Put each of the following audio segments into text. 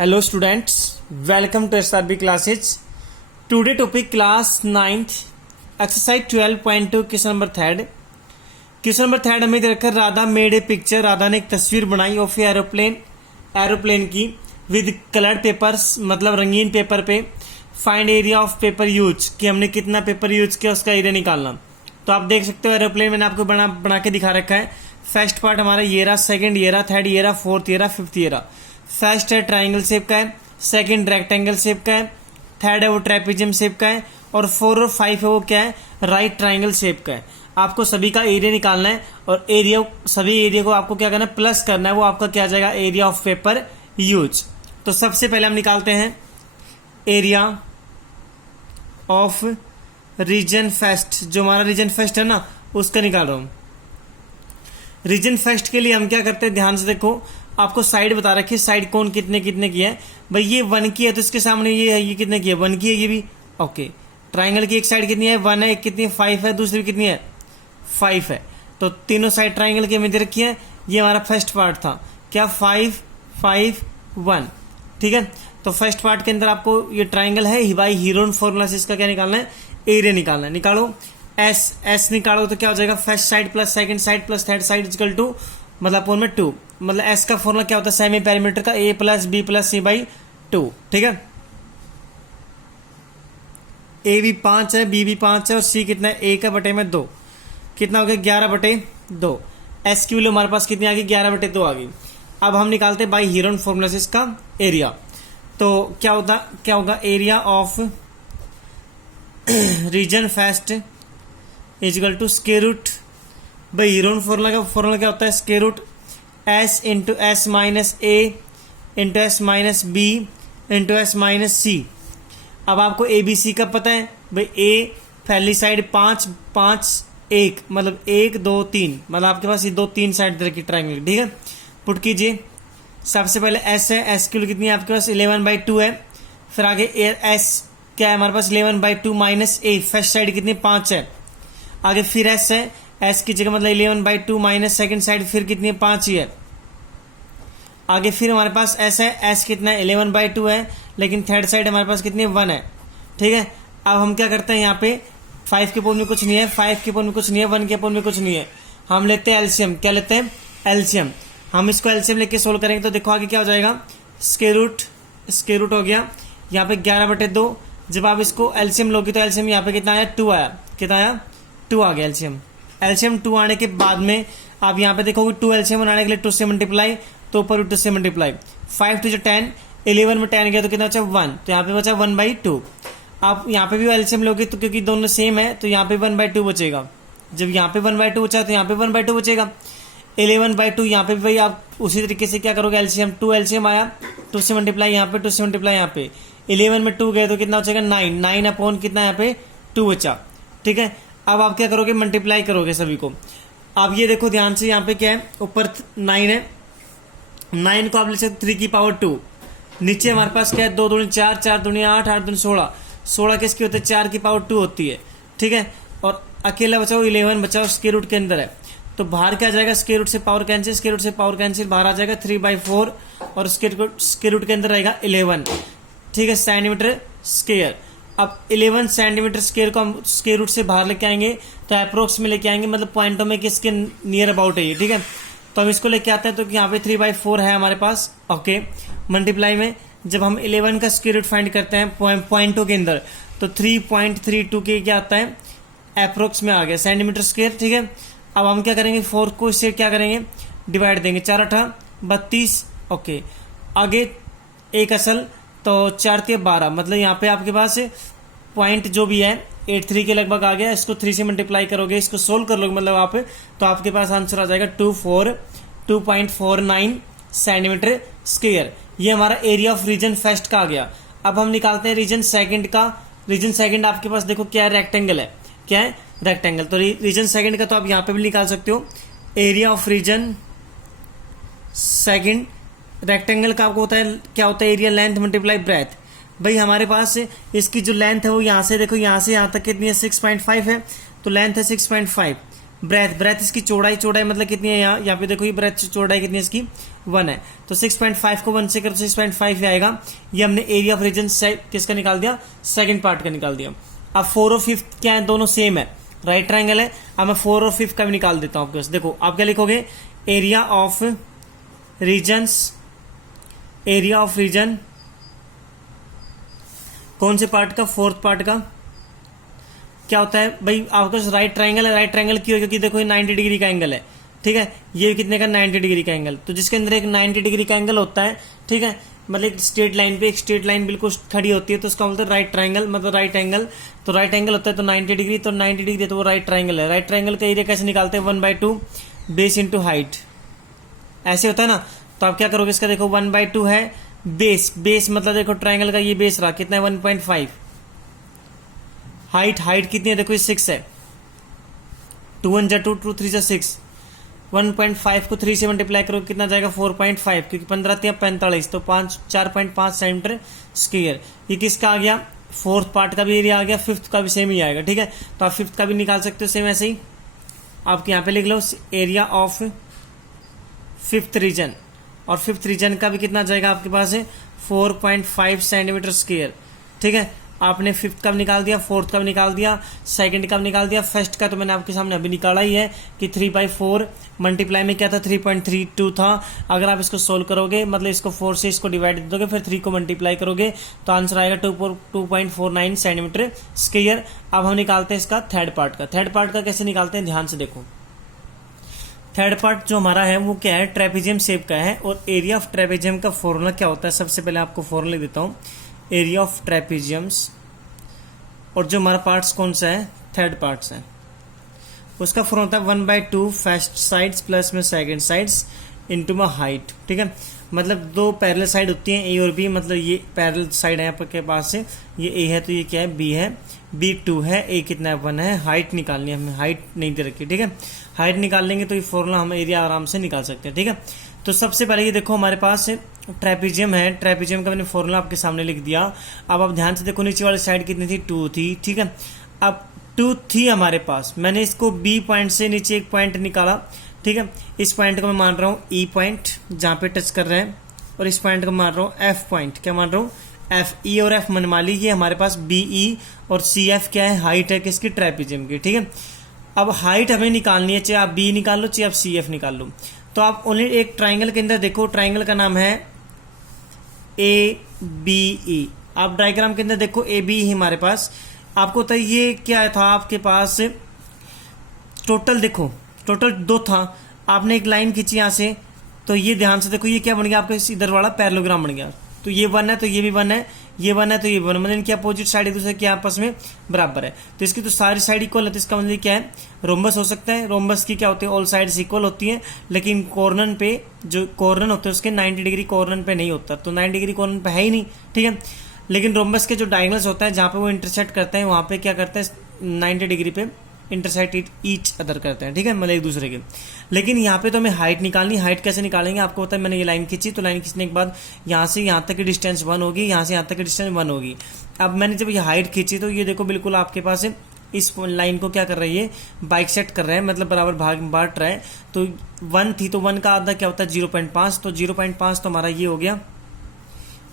Hello students, welcome to SRB classes. Today topic class 9th exercise 12.2 question number third. Question number third हमें देखकर Radha made a picture. Radha ने एक तस्वीर बनाई of aeroplane की with coloured papers, मतलब रंगीन पेपर पे. Find area of paper use, कि हमने कितना पेपर यूज किया उसका एरिया निकालना. तो आप देख सकते हो एरोप्लेन मैंने आपको बना के दिखा रखा है. फर्स्ट पार्ट हमारा ये रहा, सेकंड ये रहा, थर्ड ये रहा, फोर्थ ये रहा, फिफ्थ ये रहा. फर्स्ट है ट्राइंगल शेप का है, सेकंड रेक्टेंगल शेप का है, थर्ड है वो ट्रेपेजियम शेप का है, और 4 और 5 है वो क्या है, राइट ट्राइंगल शेप का है. आपको सभी का एरिया निकालना है और सभी एरिया को आपको क्या करना है, प्लस करना है. वो आपका क्या आ जाएगा, एरिया ऑफ पेपर यूज. तो सबसे पहले हम निकालते हैं एरिया ऑफ रीजन फर्स्ट. जो हमारा रीजन फर्स्ट है ना, उसका निकाल रहा हूं. रीजन फर्स्ट के लिए हम क्या करते हैं, ध्यान से देखो. आपको साइड बता रखी है, साइड कौन कितने कितने की है. भाई ये 1 की है तो इसके सामने ये है, ये कितने की है, 1 की है ये भी. ओके, ट्राइंगल की एक साइड कितनी है, 1 है, एक कितनी है, 5 है, दूसरी कितनी है, 5 है. तो तीनों साइड ट्राइंगल के में दे रखी है. ये हमारा फर्स्ट पार्ट था क्या, 5 5 1. ठीक है, तो फर्स्ट पार्ट के अंदर आपको ये ट्राइंगल है भाई, हीरोन फॉर्मूला से इसका क्या निकालना है, एरिया निकालना है. निकालो एस निकालो तो क्या हो जाएगा, first side plus second side plus third side equal to, मतलब अपोन में 2. मतलब एस का फॉर्मूला क्या होता है, सेमी पैरामीटर का, A plus B plus C by 2. ठीक है, ए भी 5 है, बी भी 5 है, और सी कितना है, 1 बटे में 2. कितना हो गया, 11/2. एस की वैल्यू हमारे पास कितनी आ गई, 11/2 आ गई. अब हम निकालते हैं बाई हीरोन फॉर्मूला से इसका एरिया. तो क्या होगा, area of region first is equal to square root. भाई हीरोन फॉर्मूला क्या होता है, square root S into S minus A into S minus B into S minus C. अब आपको ए बी सी का पता है. भाई ए पहली साइड 5 5 1, मतलब 1 2 3, मतलब आपके पास ये 2 3 साइड तरह की ट्राइंगल. ठीक है, पुट कीजिए. सबसे पहले एस है, एस की कितनी है आपके पास, 11/2 है. फिर आगे एस क्या है हमारे पास, 11/2 माइनस ए, फर्स्ट साइड कितनी 5 है. आगे फिर एस है, एस की जगह मतलब 11/2 माइनस सेकंड साइड फिर कितनी है, 5 ही है. आगे फिर हमारे पास एस है, एस कितना है, 11/2 है, लेकिन थर्ड साइड हमारे पास कितनी है, 1 है. ठीक है, अब हम क्या करते हैं, यहाँ पे 5 के पोल में कुछ नहीं है, 5 के पोल में कुछ नहीं है, 1 के पोल में कुछ नहीं है. हम लेते हैं एलसीएम. क्या लेते हैं, एलसीएम. हम इसको एलसीएम लेके सोल्व करेंगे तो देखो आगे क्या हो जाएगा, स्क्वायर रूट हो गया. यहाँ पे 11/2. जब आप इसको एलसीएम लोगे तो एलसीएम यहाँ पे कितना आया, 2 आया. कितना आया, 2 आ गया एलसीएम 2 आने के बाद में आप यहाँ पे देखोगे 2 एलसीएम बनाने के लिए 2 से मल्टीप्लाई, तो ऊपर 2 से मल्टीप्लाई. 5 2 10, 11 में 10 गया तो कितना बचा, 1. तो यहाँ पे बचा 1/2. आप यहाँ पे भी एलसीएम लोगे तो क्योंकि दोनों सेम है तो यहाँ पे 1/2 बचेगा. जब यहाँ पे 1/2 बचा तो यहाँ पे 1/2 बचेगा. 11/2 यहाँ पे भी भाई आप उसी तरीके से क्या करोगे, एलसीएम 2 एलसीएम आया, 2 से मल्टीप्लाई यहाँ पे, 2 से मल्टीप्लाई यहाँ पे. 11 में 2 गए तो कितना बचेगा, 9 अपॉन कितना यहाँ पे 2 बचा. ठीक है, अब आप क्या करोगे, मल्टीप्लाई करोगे सभी को. आप ये देखो ध्यान से, यहाँ पे क्या है, ऊपर 9 है, 9 को आप ले सकते 3 की पावर 2. नीचे हमारे पास क्या है, 2 दूनी 4, 4 दूनी 8, 8 दूनी 16, 16 किसकी होती है, 4 की पावर 2 होती है. ठीक है, और अकेला बचा 11 बचा स्क्वायर रूट के अंदर है. तो बाहर क्या जाएगा, स्क्वायर रूट से पावर कैंसिल, स्क्वायर रूट से पावर कैंसिल, बाहर आ जाएगा 3/4, और स्क्वायर रूट के अंदर रहेगा 11. ठीक है, सेंटीमीटर स्क्वायर. अब 11 सेंटीमीटर स्क्वायर को हम स्क्वायर रूट से बाहर लेके आएंगे तो अप्रोक्स में लेके आएंगे, मतलब पॉइंटों में किसके नियर अबाउट है ये. ठीक है, तो हम इसको लेके आते हैं तो यहाँ पे 3/4 है हमारे पास. ओके, मल्टीप्लाई में जब हम 11 का स्क्वायर रूट फाइंड करते हैं पॉइंटों के अंदर तो 3.32 के क्या आता है, अप्रोक्स में आ गया सेंटीमीटर स्क्वायर. ठीक है, अब हम क्या करेंगे, 4 को इससे क्या करेंगे, डिवाइड देंगे, 4 8 32. ओके, आगे एक असल तो 4 3 12, मतलब यहाँ पे आपके पास पॉइंट जो भी है 83 के लगभग आ गया. इसको 3 से मल्टीप्लाई करोगे, इसको सोल्व कर लोगे मतलब आप, तो आपके पास आंसर आ जाएगा 2.49 सेंटीमीटर स्क्वायर. ये हमारा एरिया ऑफ रीजन फर्स्ट का आ गया. अब हम निकालते हैं रीजन सेकंड का. रीजन सेकंड आपके पास देखो क्या है, रेक्टेंगल है. क्या है, रेक्टेंगल. तो रीजन सेकंड का तो आप यहाँ पे भी निकाल सकते हो. Area of region second, rectangle का आपको होता है क्या होता है, एरिया लेंथ मल्टीप्लाई ब्रेथ. भाई हमारे पास इसकी जो लेंथ है वो यहाँ से देखो, यहाँ से यहाँ तक कितनी है, 6.5 है, तो लेंथ है 6.5. ब्रेथ इसकी चौड़ाई मतलब कितनी है, यहाँ पे देखो ये ब्रेथ चौड़ाई कितनी है इसकी 1 है, तो 6.5 को 1 से करो तो 6.5 आएगा। ये हमने एरिया ऑफ रीजन किसका निकाल दिया, सेकंड पार्ट का निकाल दिया। अब 4 और 5 क्या है, दोनों सेम है, राइट ट्रायंगल है। अब मैं 4 और 5 का भी निकाल देता हूँ। देखो आप क्या लिखोगे, एरिया ऑफ रीजन कौन से पार्ट का, फोर्थ पार्ट का क्या होता है भाई, आपका राइट ट्रायंगल है। राइट ट्रायंगल क्यों, क्योंकि देखो ये 90 डिग्री का एंगल है, ठीक है, ये कितने का 90 डिग्री का एंगल, तो जिसके अंदर एक 90 डिग्री का एंगल होता है, ठीक है, मतलब एक स्ट्रेट लाइन पे एक स्ट्रेट लाइन बिल्कुल खड़ी होती है, तो उसका बोलते हैं राइट ट्रायंगल, मतलब राइट एंगल। तो राइट एंगल होता है तो 90 डिग्री, तो 90 डिग्री तो वो राइट ट्रायंगल है। राइट ट्रायंगल का एरिया कैसे निकालते हैं, 1/2 बेस इंटू हाइट, ऐसे होता है ना। तो आप क्या करोगे, इसका देखो 1/2 है बेस मतलब देखो ट्रायंगल का ये बेस रहा कितना है 1.5, हाइट कितनी है देखो ये 6 है, 2 1 जा 2 2 3 जा 6, 1.5 को 3 से मल्टीप्लाई करो कितना जाएगा 4.5, क्योंकि 15 45 तो 4.5 सेंटीमीटर स्क्वायर। ये किसका आ गया, फोर्थ पार्ट का भी एरिया आ गया, फिफ्थ का भी सेम ही आएगा, ठीक है। तो आप फिफ्थ का भी निकाल सकते हो सेम ऐसे ही, आप यहाँ पे लिख लो एरिया ऑफ फिफ्थ रीजन, और फिफ्थ रीजन का भी कितना जाएगा आपके पास है 4.5 सेंटीमीटर स्क्वायर, ठीक है। आपने फिफ्थ का भी निकाल दिया, फोर्थ का भी निकाल दिया, सेकंड का भी निकाल दिया, फर्स्ट का तो मैंने आपके सामने अभी निकाला ही है कि 3/4 मल्टीप्लाई में क्या था 3.32 था। अगर आप इसको सोल्व करोगे मतलब इसको 4 से इसको डिवाइड दोगे फिर 3 को मल्टीप्लाई करोगे तो आंसर आएगा 2.49 सेंटीमीटर स्क्वायर। अब हम निकालते हैं इसका थर्ड पार्ट का। थर्ड पार्ट का कैसे निकालते हैं ध्यान से देखो। थर्ड पार्ट जो हमारा है वो क्या है, ट्रेपेजियम शेप का है, और एरिया ऑफ ट्रेपेजियम का फॉर्मूला क्या होता है, सबसे पहले आपको फॉर्मूला देता हूँ। एरिया ऑफ ट्रेपेजियम्स, और जो हमारा पार्ट्स कौन सा है, थर्ड पार्ट्स है, उसका फॉर्मूला होता है 1/2 फर्स्ट साइड्स प्लस में second sides into my height, ठीक है। मतलब दो पैरेलल साइड होती हैं ए और बी, मतलब ये पैरेलल साइड है आपके पास से, ये ए है तो ये क्या है बी है, बी 2 है, ए कितना है 1 है। हाइट निकालनी है हमें, हाइट नहीं दे रखी, ठीक है। हाइट निकाल लेंगे तो ये फॉर्मूला हम एरिया आराम से निकाल सकते हैं, ठीक है। तो सबसे पहले ये देखो हमारे पास ट्रेपेजियम है, ट्रेपेजियम का मैंने फॉर्मूला आपके सामने लिख दिया। अब आप ध्यान से देखो नीचे वाली साइड कितनी थी 2 थी, ठीक है। अब 2 थी हमारे पास, मैंने इसको बी पॉइंट से नीचे एक पॉइंट निकाला, ठीक है। इस पॉइंट को मैं मान रहा हूँ ई पॉइंट जहाँ पे टच कर रहे हैं, और इस पॉइंट को मान रहा हूँ एफ पॉइंट, क्या मान रहा हूँ एफ। ई और एफ मनवा ली, ये हमारे पास बी ई और सी एफ क्या है, हाइट है किसकी, ट्रेपेजियम की, ठीक है। अब हाइट हमें निकालनी है, चाहे आप बी निकाल लो चाहे आप सी एफ निकाल लो। तो आप ओनली एक ट्राइंगल के अंदर देखो, ट्राइंगल का नाम है ए बी ई। आप डायग्राम के अंदर देखो ए बी ई हमारे पास, आपको तो ये क्या था आपके पास टोटल, देखो टोटल 2 था, आपने एक लाइन खींची यहाँ से, तो ये ध्यान से देखो ये क्या बन गया आपका इधर वाला पैरेललोग्राम बन गया। तो ये 1 है तो ये भी 1 है, ये 1 है तो ये 1 है, मतलब इनकी अपोजिट साइड एक दूसरे के आपस में बराबर है, तो इसकी तो सारी साइड इक्वल है। तो इसका मतलब क्या है, रोम्बस हो सकता है। रोम्बस की क्या होती है, ऑल साइड्स इक्वल होती हैं, लेकिन कॉर्नर पे जो कॉर्नर होते हैं उसके 90 डिग्री कॉर्नर पे नहीं होता, तो 90 डिग्री कॉर्नर पे है ही नहीं, ठीक है। लेकिन रोम्बस के जो डायगोनल्स होता है जहाँ पे वो इंटरसेक्ट करते हैं वहाँ पे क्या करते हैं 90 डिग्री पे इंटरसेक्ट ईच अदर करते हैं, ठीक है, मतलब एक दूसरे के। लेकिन यहाँ पे तो हमें हाइट निकालनी, हाइट कैसे निकालेंगे आपको पता है, मैंने ये लाइन खींची तो लाइन खींचने के बाद यहाँ से यहाँ तक की डिस्टेंस 1 होगी, यहाँ से यहाँ तक की डिस्टेंस 1 होगी। अब मैंने जब ये हाइट खींची तो ये देखो बिल्कुल आपके पास है, इस लाइन को क्या कर रही है बाइक सेट कर रहे हैं, मतलब बराबर भाग बांट रहा है। तो 1 थी तो 1 का आधा क्या होता है 0.5, तो 0.5 तो हमारा ये हो गया,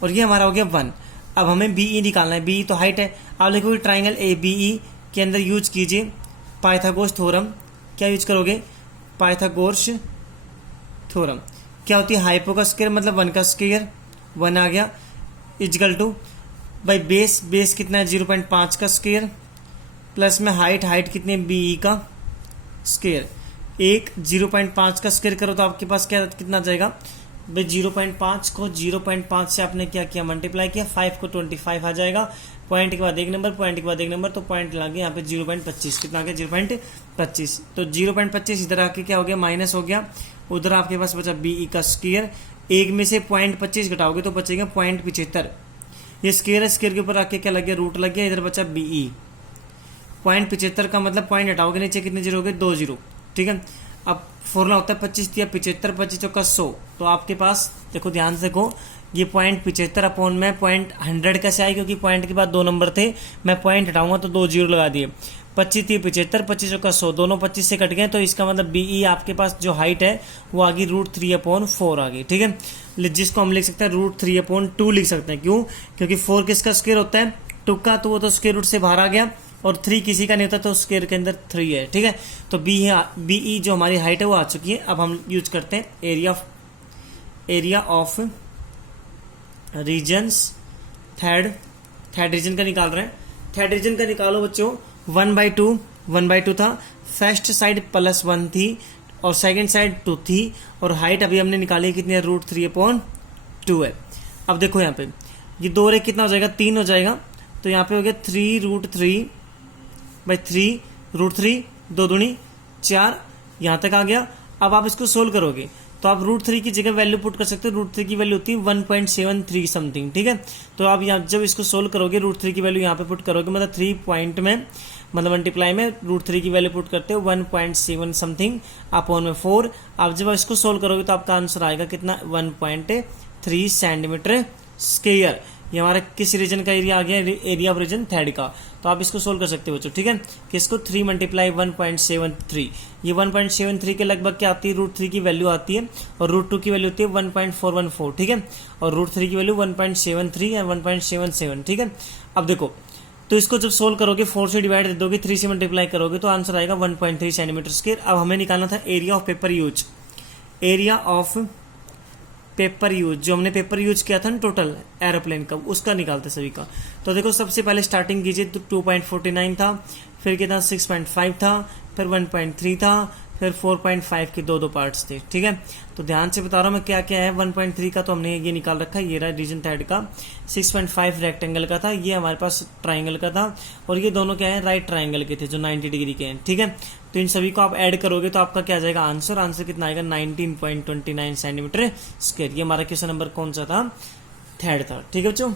और ये हमारा हो गया 1। अब हमें बी ई निकालना है, बी ई तो हाइट है। आप देखो ट्राइंगल ए बी ई के अंदर यूज कीजिए पाइथागोरस थ्योरम। क्या यूज करोगे, पाइथागोरस थ्योरम। क्या होती है, हाइपो का स्क्वायर मतलब 1 का स्क्वायर, 1 आ गया, इजकल टू बाई बेस कितना है 0.5 का स्क्वायर, प्लस में हाइट कितनी है बी ई का स्क्वायर। एक 0.5 का स्क्वायर करो तो आपके पास क्या कितना जाएगा भाई, 0.5 को 0.5 से आपने क्या किया मल्टीप्लाई किया, 5 को 25 आ जाएगा, पॉइंट के बाद एक नंबर, पॉइंट के बाद एक नंबर, तो पॉइंट लगे यहाँ पे 0.25, कितना आ गया 0.25। तो 0.25 इधर आके क्या हो गया माइनस हो गया, उधर आपके पास बचा बी ई का स्क्वायर। एक में से 0.25 घटाओगे तो बचेगा 0.75, ये स्क्वायर है, स्क्वायर के ऊपर आके क्या लग गया रूट लग गया, इधर बचा बी ई। 0.75 का मतलब पॉइंट हटाओगे नीचे कितने जीरो हो गए 2 जीरो, ठीक है। अब फॉर्मूला होता है 25 दिया 75, 25 चौका 100, तो आपके पास देखो ध्यान से देखो ये 0.75 अपॉन में 0.100 कैसे आए, क्योंकि पॉइंट के बाद 2 नंबर थे, मैं पॉइंट हटाऊंगा तो 2 जीरो लगा दिए। 25 3 75, 25 चौका 100, दोनों 25 से कट गए, तो इसका मतलब BE आपके पास जो हाइट है वो आ गई √3/4 आ गई। ठीक है, जिसको हम लिख सकते हैं √3/2 लिख सकते हैं। क्यों? क्योंकि 4 किसका स्क्वायर होता है? 2 का, तो वो तो स्क्वायर रूट से बाहर आ गया, और 3 किसी का नहीं होता, तो स्क्वायर के अंदर 3 है। ठीक है, तो BE जो हमारी हाइट है वो आ चुकी है। अब हम यूज करते हैं area of regions, third region का निकाल रहे हैं। थर्ड रीजन का निकालो बच्चों। 1/2 था, फर्स्ट साइड +1 थी और सेकंड साइड 2 थी, और हाइट अभी हमने निकाली कितनी है? √3/2 है। अब देखो यहाँ पे ये 2 और 1 कितना हो जाएगा? 3 हो जाएगा, तो यहाँ पे हो गया 3√3/3, √3 2 दूनी 4, यहाँ तक आ गया। अब आप इसको सोल्व करोगे तो आप √3 की जगह वैल्यू पुट कर सकते हो। √3 की वैल्यू होती है 1.73 समथिंग। ठीक है, तो आप यहाँ जब इसको सोल्व करोगे √3 की वैल्यू यहाँ पे पुट करोगे, मतलब 3 पॉइंट में, मतलब मल्टीप्लाई में √3 की वैल्यू पुट करते हो 1.7 समथिंग अपॉन में 4। आप जब इसको सोल्व करोगे तो आपका आंसर आएगा कितना? 1.3 सेंटीमीटर स्क्वायर। ये हमारा किस रीजन का एरिया आ गया? एरिया ऑफ रीजन थर्ड का। तो आप इसको सोल्व कर सकते हो बच्चों। ठीक है, किसको? 3 × 1.73, ये 1.73 के लगभग क्या आती है? √3 की वैल्यू आती है, और √2 की वैल्यू होती है 1.414। ठीक है, और √3 की वैल्यू 1.73 या 1.77। ठीक है, अब देखो, तो इसको जब सोल्व करोगे 4 से डिवाइड दे दोगे, 3 से मल्टीप्लाई करोगे तो आंसर आएगा 1.3 सेंटीमीटर स्क्वायर। अब हमें निकालना था area of paper use. Area of paper use, जो हमने पेपर यूज किया था ना टोटल एरोप्लेन का, उसका निकालते सभी का। तो देखो सबसे पहले स्टार्टिंग कीजिए तो 2.49 था, फिर कितना 6.5 था, फिर 1.3 था, फिर 4.5 के दो पार्ट्स थे। ठीक है, तो ध्यान से बता रहा हूँ मैं क्या क्या है। 1.3 का तो हमने ये निकाल रखा है, ये रहा रीजन थर्ड का। 6.5 रेक्टेंगल का था, ये हमारे पास ट्राइंगल का था, और ये दोनों क्या है? राइट ट्राइंगल के थे जो 90 डिग्री के हैं। ठीक है, तो इन सभी को आप ऐड करोगे तो आपका क्या जाएगा आंसर? आंसर कितना आएगा? 19.29 सेंटीमीटर स्क्वायर। ये हमारा क्वेश्चन नंबर कौन सा था? थर्ड था। ठीक है बच्चों।